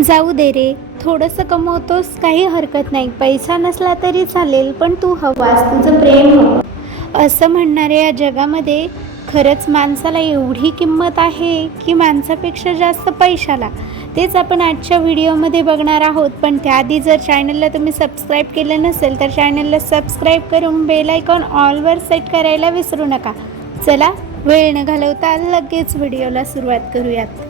जाऊ दे रे, थोडंसं कमवतोस काही हरकत नाही, पैसा नसला तरी चालेल, पण तू हवास, तुझं प्रेम हवं. असं म्हणणाऱ्या या जगामध्ये खरंच माणसाला एवढी किंमत आहे की माणसापेक्षा जास्त पैशाला? तेच आपण आजच्या व्हिडिओमध्ये बघणार आहोत. पण त्याआधी जर चॅनलला तुम्ही सबस्क्राईब केलं नसेल तर चॅनलला सबस्क्राईब करून बेल आयकॉन ऑलवर सेट करायला विसरू नका. चला वेळ न घालवता लगेच व्हिडिओला सुरुवात करूयात.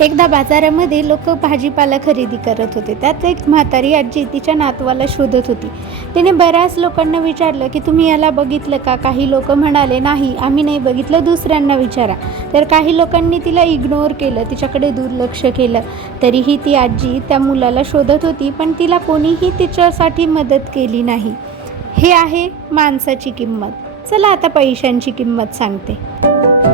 एकदा बाजारामध्ये लोक भाजीपाला खरेदी करत होते. त्यात एक म्हातारी आजी तिच्या नातवाला शोधत होती. तिने बऱ्याच लोकांना विचारलं की तुम्ही याला बघितलं का? काही लोक म्हणाले नाही, आम्ही नाही बघितलं, दुसऱ्यांना विचारा. तर काही लोकांनी तिला इग्नोर केलं, तिच्याकडे दुर्लक्ष केलं. तरीही ती आजी त्या मुलाला शोधत होती, पण तिला कोणीही तिच्यासाठी मदत केली नाही. हे आहे माणसाची किंमत. चला आता पैशांची किंमत सांगते.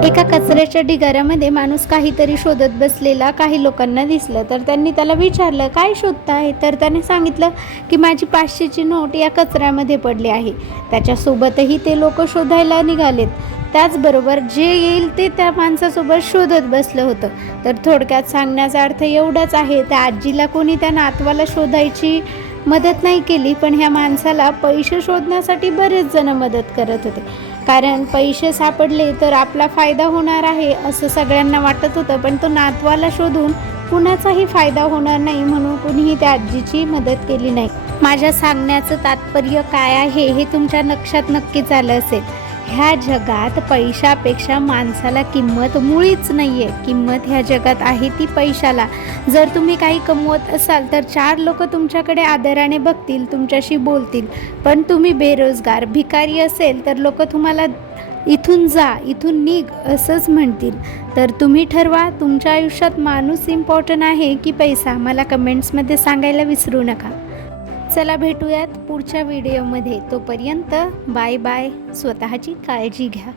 एका कचऱ्याच्या ढिगाऱ्यामध्ये माणूस काहीतरी शोधत बसलेला काही लोकांना दिसलं. तर त्यांनी त्याला विचारलं, काय शोधताय? तर त्याने सांगितलं की माझी 500ची नोट या कचऱ्यामध्ये पडली आहे. त्याच्यासोबतही ते लोक शोधायला निघालेत. त्याचबरोबर जे येईल ते त्या माणसासोबत शोधत बसलं होतं. तर थोडक्यात सांगण्याचा अर्थ एवढाच आहे, त्या आजीला कोणी त्या नातवाला शोधायची मदत नाही केली, पण ह्या माणसाला पैसे शोधण्यासाठी बरेच जण मदत करत होते. कारण पैसे सापडले तर आपला फायदा होणार आहे असं सगळ्यांना वाटत होतं. पण तो नातवाला शोधून कुणाचाही फायदा होणार नाही म्हणून कुणीही त्या आजीची मदत केली नाही. माझ्या सांगण्याचं तात्पर्य काय आहे हे तुमच्या लक्षात नक्कीच आलं असेल. ह्या जगात पैशापेक्षा माणसाला किंमत मुळीच नाही आहे. किंमत ह्या जगात आहे ती पैशाला. जर तुम्ही काही कमवत असाल तर 4 लोक तुमच्याकडे आदराने बघतील, तुमच्याशी बोलतील. पण तुम्ही बेरोजगार भिकारी असेल तर लोक तुम्हाला इथून जा, इथून निघ असंच म्हणतील. तर तुम्ही ठरवा, तुमच्या आयुष्यात माणूस इम्पॉर्टंट आहे की पैसा? मला कमेंट्समध्ये सांगायला विसरू नका. चला भेटूयात पुढच्या व्हिडिओमध्ये. तोपर्यंत बाय बाय. स्वतःची काळजी घ्या.